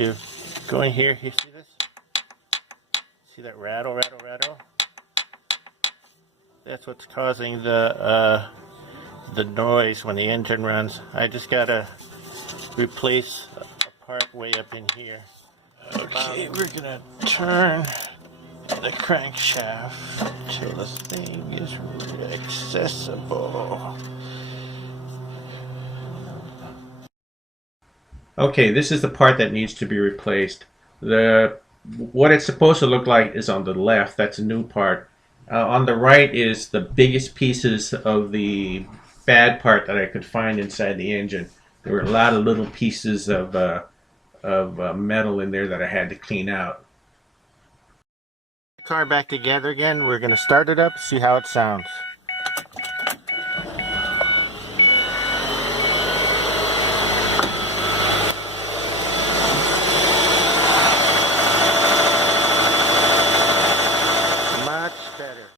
to go in here. You see this? See that rattle, rattle, rattle? That's what's causing the noise when the engine runs. I just gotta replace a part way up in here. Okay, we're gonna turn the crankshaft until the thing is accessible. Okay, this is the part that needs to be replaced. What it's supposed to look like is on the left. That's a new part. On the right is the biggest pieces of the bad part that I could find inside the engine. There were a lot of little pieces of metal in there that I had to clean out. Car back together again. We're gonna start it up, see how it sounds.